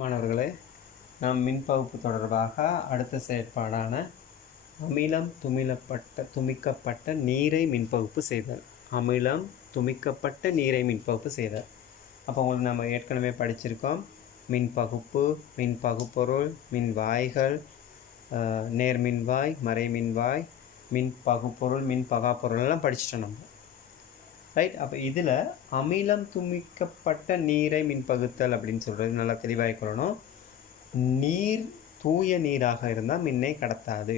மாணவர்களே, நாம் மின்பகுப்பு தொடர்பாக அடுத்த செயற்பாடான அமிலம் துமிக்கப்பட்ட நீரை மின்பகுப்பு செய்தல். அமிலம் துமிக்கப்பட்ட நீரை மின்பகுப்பு செய்தல். அப்போ உங்களுக்கு நம்ம ஏற்கனவே படிச்சிருக்கோம். மின்பகுப்பு, மின்பகுப்பொருள், மின்வாய்கள், நேர்மின்வாய், மறைமின்வாய், மின்பகுப்பொருள், மின்பகாப்பொருள் எல்லாம் படிச்சிட்டோம் நம்ம. ரைட். அப்போ இதில் அமிலம் துமிக்கப்பட்ட நீரை மின்பகுத்தல் அப்படின்னு சொல்கிறது நல்லா தெளிவாக கொள்ளணும். நீர் தூய நீராக இருந்தால் மின்னை கடத்தாது.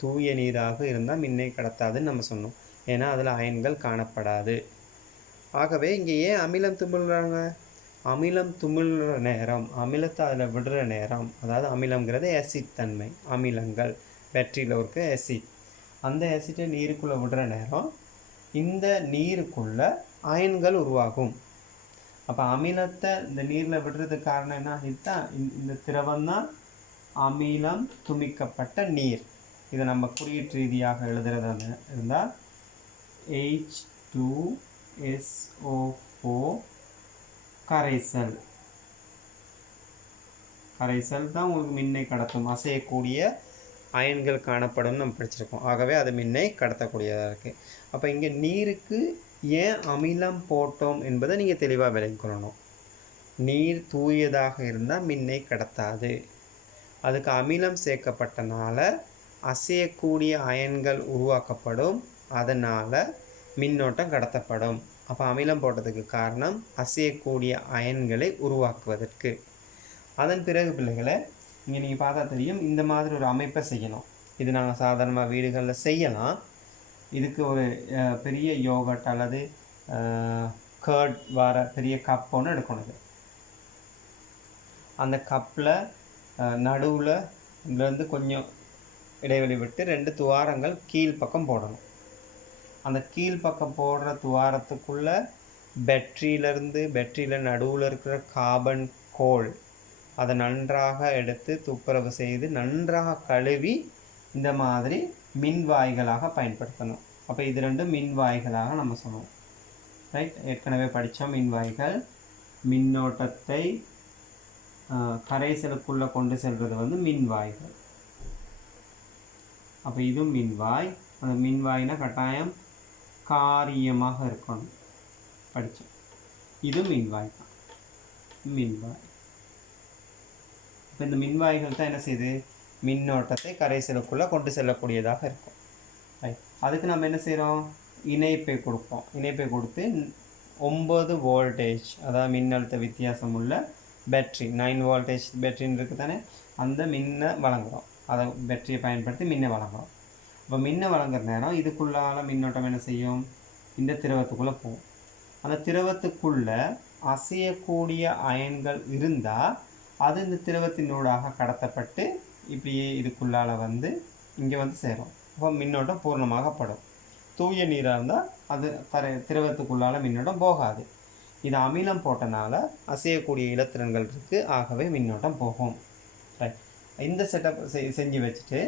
தூய நீராக இருந்தால் மின்னை கடத்தாதுன்னு நம்ம சொன்னோம். ஏன்னா அதில் அயன்கள் காணப்படாது. ஆகவே இங்கே ஏன் அமிலம் துமிழ்றாங்க? அமிலம் துமிழ்ற நேரம், அமிலத்தை அதில் விடுற நேரம், அதாவது அமிலங்கிறது ஆசிட் தன்மை. அமிலங்கள் பேட்டரியில் இருக்க ஆசிட், அந்த ஆசிட்டை நீருக்குள்ளே விடுற நேரம் இந்த நீருக்குள்ள அயன்கள் உருவாகும். அப்போ அமிலத்தை இந்த நீரில் விடுறதுக்கு காரணம் என்ன? இதுதான், இந்த திரவம் தான் அமிலம் துமிக்கப்பட்ட நீர். இதை நம்ம குறியீட்டு ரீதியாக எழுதுறதா இருந்தால் H2SO4 கரைசல். கரைசல் தான் உங்களுக்கு மின்னை கடத்தும். அசையக்கூடிய அயன்கள் காணப்படும் நம்ம படிச்சிருக்கோம். ஆகவே அது மின்னை கடத்தக்கூடியதாக இருக்குது. அப்போ இங்கே நீருக்கு ஏன் அமிலம் போட்டோம் என்பதை நீங்கள் தெளிவாக விளங்கிக்கொள்ளணும். நீர் தூயதாக இருந்தால் மின்னை கடத்தாது. அதுக்கு அமிலம் சேர்க்கப்பட்டனால அசையக்கூடிய அயன்கள் உருவாக்கப்படும், அதனால் மின்னோட்டம் கடத்தப்படும். அப்போ அமிலம் போட்டதுக்கு காரணம் அசையக்கூடிய அயன்களை உருவாக்குவதற்கு. அதன் பிறகு பிள்ளைகளை இங்கே நீங்கள் பார்த்தா தெரியும், இந்த மாதிரி ஒரு அமைப்பை செய்யணும். இது நாங்கள் சாதாரணமாக வீடுகளில் செய்யலாம். இதுக்கு ஒரு பெரிய யோகட் அல்லது கர்ட் வர பெரிய கப் ஒன்று எடுக்கணும். அந்த கப்பில் நடுவில் இருந்து கொஞ்சம் இடைவெளி விட்டு 2 துவாரங்கள் கீழ்ப்பக்கம் போடணும். அந்த கீழ்ப்பக்கம் போடுற துவாரத்துக்குள்ளே பேட்டரியில் நடுவில் இருக்கிற கார்பன் கோல் அதை நன்றாக எடுத்து துப்புரவு செய்து நன்றாக கழுவி இந்த மாதிரி மின்வாய்களாக பயன்படுத்தணும். அப்போ இது 2 மின்வாய்களாக நம்ம சொல்லுவோம். ரைட். ஏற்கனவே படித்தோம் மின்வாய்கள். மின்னோட்டத்தை கரைசலுக்குள்ளே கொண்டு செல்வது மின்வாய்கள். அப்போ இதுவும் மின்வாய். அந்த மின்வாய்னா கட்டாயம் காரியமாக இருக்கணும், படித்தோம். இது மின்வாய் தான், மின்வாய். இப்போ இந்த மின்வாய்கள் தான் என்ன செய்யுது? மின்னோட்டத்தை கரைசலுக்குள்ளே கொண்டு செல்லக்கூடியதாக இருக்கும். ரைட். அதுக்கு நம்ம என்ன செய்கிறோம்? இணைப்பை கொடுப்போம். இணைப்பை கொடுத்து 9 வோல்டேஜ், அதாவது மின்னழுத்த வித்தியாசம் உள்ள பேட்ரி, 9 வோல்டேஜ் பேட்டரின்னு இருக்குது தானே, அந்த மின்னை வழங்குகிறோம். அதை பேட்டரியை பயன்படுத்தி மின்னை வழங்குகிறோம். இப்போ மின்னை வழங்குற நேரம் இதுக்குள்ளால் மின்னோட்டம் என்ன செய்யும்? இந்த திரவத்துக்குள்ளே போகும். அந்த திரவத்துக்குள்ளே அசையக்கூடிய அயன்கள் இருந்தால் அது இந்த திரவத்தினூடாக கடத்தப்பட்டு இப்படியே இதுக்குள்ளால் இங்கே சேரும். அப்போ மின்னோட்டம் பூர்ணமாகப்படும். தூய நீராக இருந்தால் அது திரவத்துக்குள்ளால் மின்னோட்டம் போகாது. இது அமிலம் போட்டனால அசையக்கூடிய இலத்திரன்கள் இருக்குது, ஆகவே மின்னோட்டம் போகும். ரைட். இந்த செட்டப் செஞ்சு வச்சுட்டு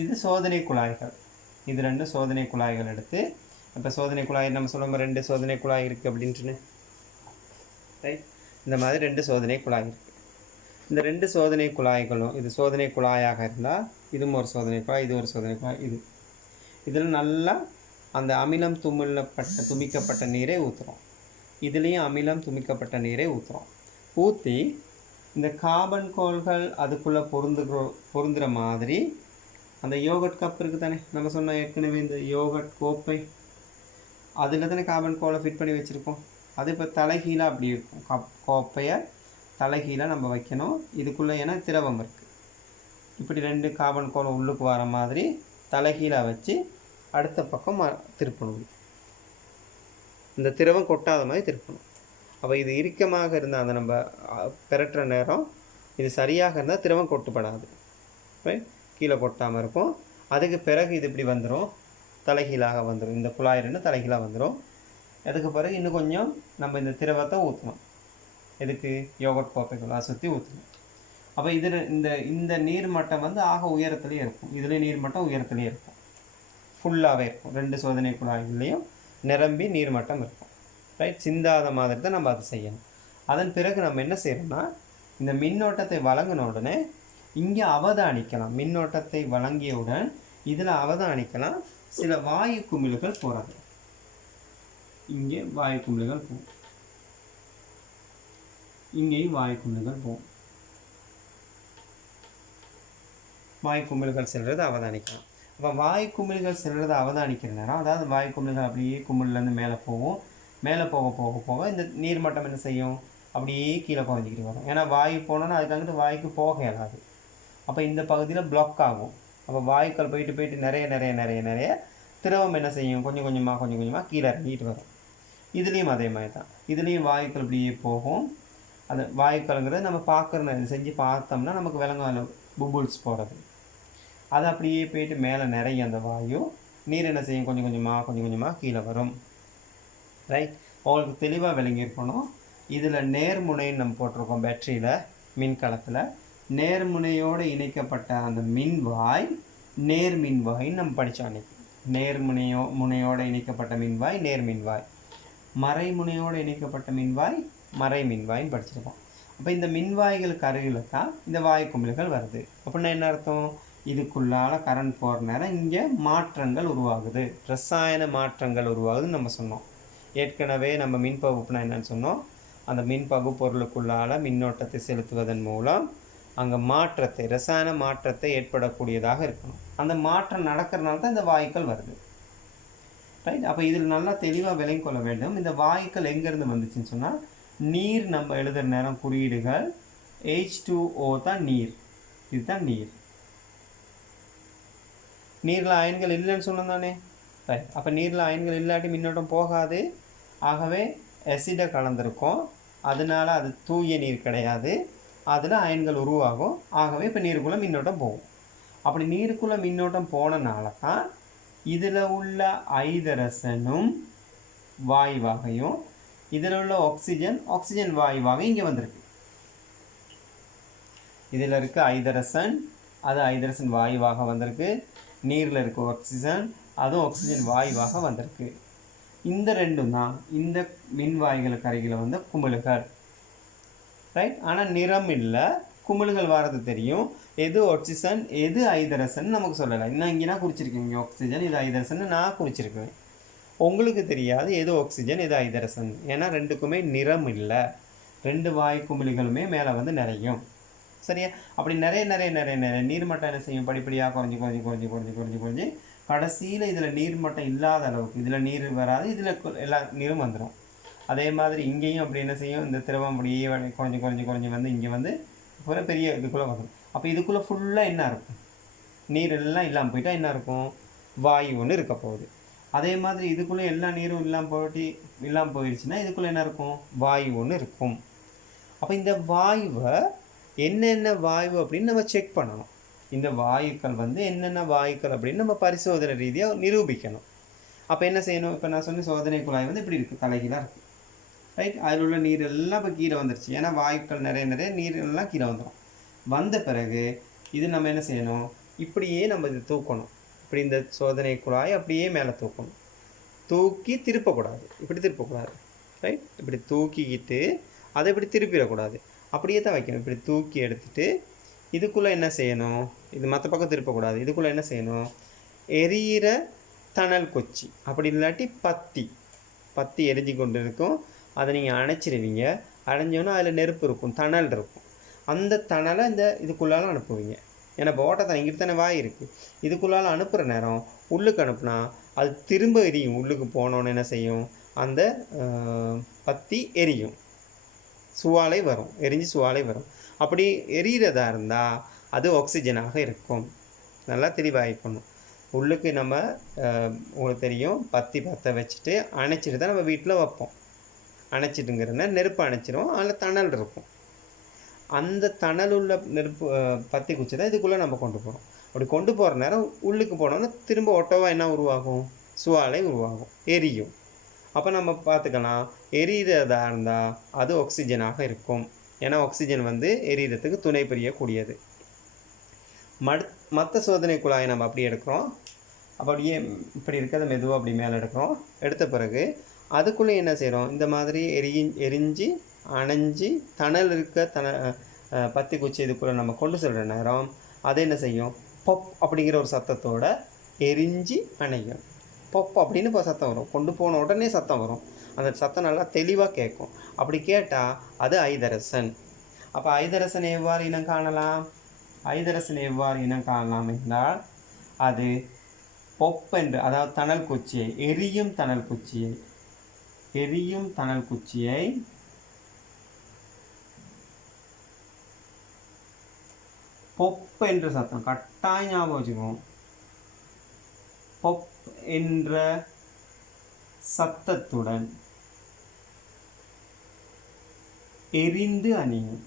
இது சோதனை குழாய்கள். இது 2 சோதனை குழாய்கள் எடுத்து, இப்போ சோதனை குழாய் நம்ம சொல்லும்போது 2 சோதனை குழாய் இருக்குது அப்படின்ட்டுன்னு. ரைட். இந்த மாதிரி 2 சோதனை குழாய் இருக்குது. இந்த 2 சோதனை குழாய்களும், இது சோதனை குழாயாக இருந்தால் இதுவும் ஒரு சோதனை குழாய், இது ஒரு சோதனை குழாய். இதில் நல்லா அந்த அமிலம் துமிக்கப்பட்ட நீரை ஊற்றுறோம். இதுலேயும் அமிலம் துமிக்கப்பட்ட நீரை ஊற்றுறோம். ஊற்றி இந்த கார்பன் கோள்கள் அதுக்குள்ளே பொருந்துகிற மாதிரி அந்த யோகட் கப் இருக்குது தானே, நம்ம சொன்ன ஏற்கனவே இந்த யோகட் கோப்பை, அதில் தானே கார்பன் கோலை ஃபிட் பண்ணி வச்சுருக்கோம். அது இப்போ தலைகீழாக அப்படி இருக்கும். கோப்பையை தலைகீழாக நம்ம வைக்கணும் இதுக்குள்ளே, ஏன்னா திரவம் இருக்குது. இப்படி 2 கார்பன் கோலை உள்ளுக்கு வர மாதிரி தலைகீழாக வச்சு அடுத்த பக்கம் திருப்பணும். இந்த திரவம் கொட்டாத மாதிரி திருப்பணும். அப்போ இது இறுக்கமாக இருந்தால் அந்த நம்ம பெரட்டுற நேரம் இது சரியாக இருந்தால் திரவம் கொட்டுப்படாது. ரைட். கீழே கொட்டாமல் இருக்கும். அதுக்கு பிறகு இது இப்படி வந்துடும், தலைகீழாக வந்துடும். இந்த குழாய் 2 தலைகீழாக வந்துடும். அதுக்கு பிறகு இன்னும் கொஞ்சம் நம்ம இந்த திரவத்தை ஊற்றணும். எதுக்கு? யோகட் கோப்பைக்குள்ளே சுற்றி ஊற்றணும். அப்போ இது இந்த நீர்மட்டம் ஆக உயரத்துலேயே இருக்கும். இதில் நீர்மட்டம் உயரத்துலேயே இருக்கும், ஃபுல்லாகவே இருக்கும். 2 சோதனை குழாய்கள்லேயும் நிரம்பி நீர்மட்டம் இருக்கும். ரைட். சிந்தாத மாதிரி தான் நம்ம அதை செய்யணும். அதன் பிறகு நம்ம என்ன செய்யணும்னா இந்த மின்னோட்டத்தை வழங்கின உடனே இங்கே அவதானிக்கலாம். மின்னோட்டத்தை வழங்கியவுடன் இதில் அவதானிக்கலாம் சில வாயு குமிழ்கள் போகிறது. இங்கே வாயு குமிழ்கள் போகும், இங்கேயும் வாயு குமிழ்கள் போகும். வாயு குமிழ்கள் செல்வது அவதானிக்கலாம். அப்போ வாயு குமிழ்கள் செல்வது அவதானிக்கிற நேரம், அதாவது வாயு குமிழ்கள் அப்படியே குமிழ்லேருந்து மேலே போகும். மேலே போக போக போக இந்த நீர்மட்டம் என்ன செய்யும், அப்படியே கீழே குறைஞ்சிக்கிட்டு வரும். ஏன்னா வாயு போனோன்னா அதுக்காகிட்டு வாயுக்கு போக இயலாது. அப்போ இந்த பகுதியில் பிளாக் ஆகும். அப்போ வாயுக்கள் போயிட்டு போயிட்டு நிறைய நிறைய நிறைய நிறைய திரவம் என்ன செய்யும், கொஞ்சம் கொஞ்சமாக கீழே இறங்கிட்டு வரும். இதுலேயும் அதே மாதிரி தான். இதுலேயும் வாயுக்கள் இப்படியே போகும். அந்த வாயுக்கள்ங்கிறது நம்ம பார்க்குற செஞ்சு பார்த்தோம்னா நமக்கு விளங்கும் புபுல்ஸ் போகிறது. அது அப்படியே போயிட்டு மேலே நிறைய அந்த வாயு நீர் என்ன செய்யும், கொஞ்சம் கொஞ்சமாக கீழே வரும். ரைட், உங்களுக்கு தெளிவாக விளங்கியிருக்கணும். இதில் நேர்முனைன்னு நம்ம போட்டிருக்கோம். பேட்டரியில் மின்கலத்தில் நேர்முனையோடு இணைக்கப்பட்ட அந்த மின்வாய் நேர்மின்வாயின்னு நம்ம படித்தோம் அன்றைக்கி. முனையோடு இணைக்கப்பட்ட மின்வாய் நேர்மின்வாய், மறைமுனையோடு இணைக்கப்பட்ட மின்வாய் மறைமின்வாயின்னு படிச்சிருக்கோம். அப்போ இந்த மின்வாய்களுக்கு அருகில் தான் இந்த வாயு குமிழ்கள் வருது. அப்படின்னா என்ன அர்த்தம், இதுக்குள்ளால கரண்ட் போகிற நேரம் இங்கே மாற்றங்கள் உருவாகுது, ரசாயன மாற்றங்கள் உருவாகுதுன்னு நம்ம சொன்னோம். ஏற்கனவே நம்ம மின் பகுப்புனா என்னன்னு சொன்னோம், அந்த மின் பகு பொருளுக்குள்ளால மின்னோட்டத்தை செலுத்துவதன் மூலம் அங்கே மாற்றத்தை, ரசாயன மாற்றத்தை ஏற்படக்கூடியதாக இருக்கணும். அந்த மாற்றம் நடக்கிறதுனால தான் இந்த வாயுக்கள் வருது. ரைட், அப்போ இதில் நல்லா தெளிவாக விளங்கி கொள்ள வேண்டும். இந்த வாயுக்கள் எங்கேருந்து வந்துச்சுன்னு சொன்னால், நீர் நம்ம எழுதுகிற நேரம் குறியீடுகள் H2O தான் நீர். இதுதான் நீர். நீரில் அயன்கள் இல்லைன்னு சொன்னோம் தானே. ரைட், அப்போ நீரில் அயன்கள் இல்லாட்டி மின்னோட்டம் போகாது. ஆகவே அசிடை கலந்துருக்கும், அதனால அது தூய நீர் கிடையாது, அதில் அயன்கள் உருவாகும். ஆகவே இப்போ நீருக்குள்ளே மின்னோட்டம் போகும். அப்படி நீருக்குள்ளே மின்னோட்டம் போனனால தான் இதில் உள்ள ஐதரசனும் வாயுவாகையும் இதில் உள்ள ஆக்சிஜன் வாயுவாக இங்கே வந்திருக்கு. இதில் இருக்க ஐதரசன், அது ஐதரசன் வாயுவாக வந்திருக்கு. நீரில் இருக்க ஆக்சிஜன், அதுவும் ஆக்சிஜன் வாயுவாக வந்திருக்கு. இந்த ரெண்டும் தான் இந்த மின்வாய்களுக்கு அருகில் வந்த குமிழ்கள். ரைட், ஆனால் நிறம் இல்லை, குமிழ்கள் வாரது தெரியும். எது ஆக்சிஜன் எது ஐதரசன் நமக்கு சொல்லலை. இன்னும் இங்கேனா குறிச்சிருக்கேன், இங்கே ஆக்சிஜன் இது ஐதரசன் நான் குறிச்சிருக்கேன். உங்களுக்கு தெரியாது எது ஆக்சிஜன் எது ஐதரசன், ஏன்னா ரெண்டுக்குமே நிறம் இல்லை. ரெண்டு வாயு குமிழ்களுமே மேலே வந்து நிறையும். சரியா, அப்படி நிறைய நிறைய நிறைய நிறைய நீர்மட்டம் என்ன செய்யும், படிப்படியாக குறைஞ்சி கடைசியில் இதில் நீர்மட்டம் இல்லாத அளவுக்கு, இதில் நீர் வராது, இதில் எல்லா நீரும் வந்துடும். அதே மாதிரி இங்கேயும் அப்படி என்ன செய்யும், இந்த திரவம் அப்படியே குறைஞ்சி வந்து இங்கே வந்து ஒரு பெரிய இதுக்குள்ளே வந்துடும். அப்போ இதுக்குள்ளே ஃபுல்லாக என்ன இருக்கும், நீர் எல்லாம் இல்லாமல் போயிட்டால் என்ன இருக்கும், வாயு ஒன்று இருக்க போகுது. அதே மாதிரி இதுக்குள்ளே எல்லா நீரும் இல்லாமல் போயிடுச்சுன்னா இதுக்குள்ளே என்ன இருக்கும், வாயு ஒன்று இருக்கும். அப்போ இந்த வாயுவை என்னென்ன வாயு அப்படின்னு நம்ம செக் பண்ணணும். இந்த வாயுக்கள் வந்து என்னென்ன வாயுக்கள் அப்படின்னு நம்ம பரிசோதனை ரீதியாக நிரூபிக்கணும். அப்போ என்ன செய்யணும், இப்போ நான் சொன்ன சோதனை குழாய் வந்து இப்படி இருக்குது, தலைகீழாக இருக்குது. ரைட், அதில் உள்ள நீர் எல்லாம் இப்போ கீழே வந்துருச்சு. ஏன்னா வாயுக்கள் நிறைய நீர் எல்லாம் கீழே வந்துடும். வந்த பிறகு இது நம்ம என்ன செய்யணும், இப்படியே நம்ம இது தூக்கணும். இப்படி இந்த சோதனை குழாய் அப்படியே மேலே தூக்கணும். தூக்கி திருப்பக்கூடாது, இப்படி திருப்பக்கூடாது. ரைட், இப்படி தூக்கிக்கிட்டு அதை இப்படி திருப்பிடக்கூடாது, அப்படியே தான் வைக்கணும். இப்படி தூக்கி எடுத்துகிட்டு இதுக்குள்ளே என்ன செய்யணும், இது மற்ற பக்கம் திருப்பக்கூடாது. இதுக்குள்ளே என்ன செய்யணும், எரியிற தணல் கொச்சி, அப்படி இல்லாட்டி பத்தி எரிஞ்சு கொண்டு இருக்கும். அதை நீங்கள் அணைச்சிடுவீங்க. அடைஞ்சோன்னா அதில் நெருப்பு இருக்கும், தணல் இருக்கும். அந்த தணலை இதுக்குள்ளால அனுப்புவீங்க. ஏன்னா ஓட்டத்தை இங்கிட்டு தானே வாய் இருக்குது, இதுக்குள்ளால் அனுப்புகிற நேரம் உள்ளுக்கு அனுப்புனா அது திரும்ப எரியும். உள்ளுக்கு போனோன்னு என்ன செய்யும், அந்த பத்தி எரியும், சுவாலை வரும், எரிஞ்சு சுவாலை வரும். அப்படி எரியிறதா இருந்தால் அது ஆக்சிஜனாக இருக்கும். நல்லா தெளிவாகிக்கணும். உள்ளுக்கு நம்ம உங்களுக்கு தெரியும், பற்ற வச்சுட்டு அணைச்சிட்டு தான் நம்ம வீட்டில் வைப்போம். அணைச்சிட்டுங்கிறன நெருப்பு அணைச்சிடும், அதில் தணல் இருக்கும். அந்த தணல் உள்ள நெருப்பு பற்றி குச்சி தான் இதுக்குள்ளே நம்ம கொண்டு போகிறோம். அப்படி கொண்டு போகிற நேரம் உள்ளுக்கு போனோன்னா திரும்ப ஒட்டோவாக என்ன உருவாகும், சுவாலை உருவாகும், எரியும். அப்போ நம்ம பார்த்துக்கலாம், எரியிறதா இருந்தால் அது ஆக்சிஜனாக இருக்கும். ஏன்னா ஆக்சிஜன் வந்து எரியிறதுக்கு துணை புரியக்கூடியது. மற்ற சோதனை குழாயை நம்ம அப்படி எடுக்கிறோம். அப்படியே இப்படி இருக்கிறத மெதுவாக அப்படி மேலே எடுக்கிறோம். எடுத்த பிறகு அதுக்குள்ளே என்ன செய்கிறோம், இந்த மாதிரி எரிஞ்சு அணைஞ்சி தணல் இருக்க பத்தி குச்சி இதுக்குள்ளே நம்ம கொண்டு செல்கிற நேரம் அது என்ன செய்யும், பொப் அப்படிங்கிற ஒரு சத்தத்தோட எரிஞ்சு அணையும். பொப் அப்படின்னு இப்போ சத்தம் வரும், கொண்டு போன உடனே சத்தம் வரும், அந்த சத்தம் நல்லா தெளிவாக கேட்கும். அப்படி கேட்டால் அது ஐதரசன். அப்போ ஐதரசன் எவ்வாறு இனம் காணலாம், ஐதரசன் எவ்வாறு இனம் காணலாம் என்றால் அது பொப் என்று, அதாவது தணல் குச்சியை, எரியும் தணல் குச்சியை, எரியும் தணல் குச்சியை பொப் என்ற சத்தம் கட்டாயம் ஞாபகம் வச்சுக்குவோம், பொப் என்ற சத்தத்துடன் எரிந்து அணியும்.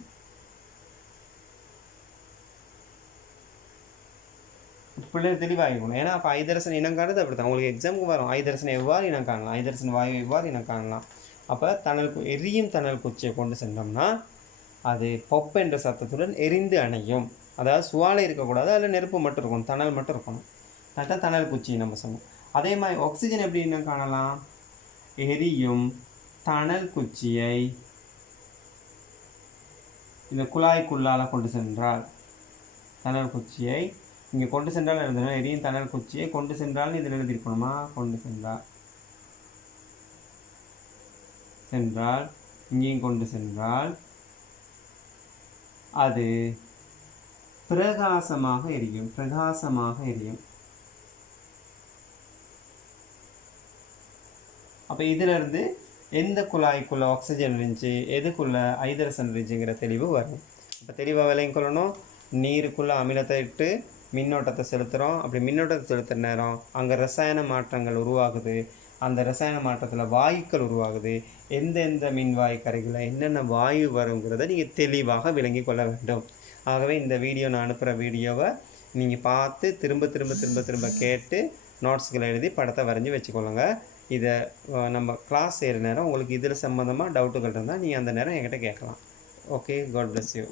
பிள்ளைகள் தெளிவாகிக்கணும். ஏன்னா அப்போ ஐதரசன் இனம் காணுது அப்படி தான் உங்களுக்கு எக்ஸாமுக்கு வரும். ஐதரசனை எவ்வாறு இனம் காணலாம், ஐதரசன் வாயு எவ்வாறு இனம் காணலாம். அப்போ எரியும் தணல் குச்சியை கொண்டு சென்றோம்னா அது பொப் என்ற சத்தத்துடன் எரிந்து அணையும். அதாவது சுவாலை இருக்கக்கூடாது, அதில் நெருப்பு மட்டும் இருக்கும், தணல் மட்டும் இருக்கணும். அதுதான் தணல் குச்சி நம்ம சொன்னோம். அதே மாதிரி ஆக்சிஜன் எப்படி இனம் காணலாம், எரியும் தணல் குச்சியை இந்த குழாய்க்குள்ளால் கொண்டு சென்றால், தணல் குச்சியை இங்கே கொண்டு சென்றால் எழுதணும், எரியும் தணல் குச்சியை கொண்டு சென்றால்னு இதில் எழுதியிருக்கணுமா, கொண்டு சென்றால் இங்கேயும் கொண்டு சென்றால் அது பிரகாசமாக எரியும், பிரகாசமாக எரியும். அப்போ இதிலிருந்து எந்த குழாய்க்குள்ளே ஆக்சிஜன் இருந்துச்சு, எதுக்குள்ளே ஐதரசன் இருந்துச்சுங்கிற தெளிவு வரும். இப்போ தெளிவாக விலையும் கொள்ளணும், நீருக்குள்ளே அமிலத்தை இட்டு மின்னோட்டத்தை செலுத்துகிறோம். அப்படி மின்னோட்டத்தை செலுத்துகிற நேரம் அங்கே ரசாயன மாற்றங்கள் உருவாகுது, அந்த ரசாயன மாற்றத்தில் வாயுக்கள் உருவாகுது. எந்தெந்த மின்வாயு கரைகளில் என்னென்ன வாயு வருங்கிறத நீங்கள் தெளிவாக விளங்கி கொள்ள வேண்டும். ஆகவே இந்த வீடியோ, நான் அனுப்புகிற வீடியோவை நீங்கள் பார்த்து திரும்ப திரும்ப திரும்ப திரும்ப கேட்டு நோட்ஸ்களை எழுதி படத்தை வரைஞ்சி வச்சுக்கொள்ளுங்க. இதை நம்ம கிளாஸ் செய்கிற நேரம் உங்களுக்கு இதில் சம்மந்தமாக டவுட்டுகள் இருந்தால் நீங்கள் அந்த நேரம் என்கிட்ட கேட்கலாம். Okay, God bless you.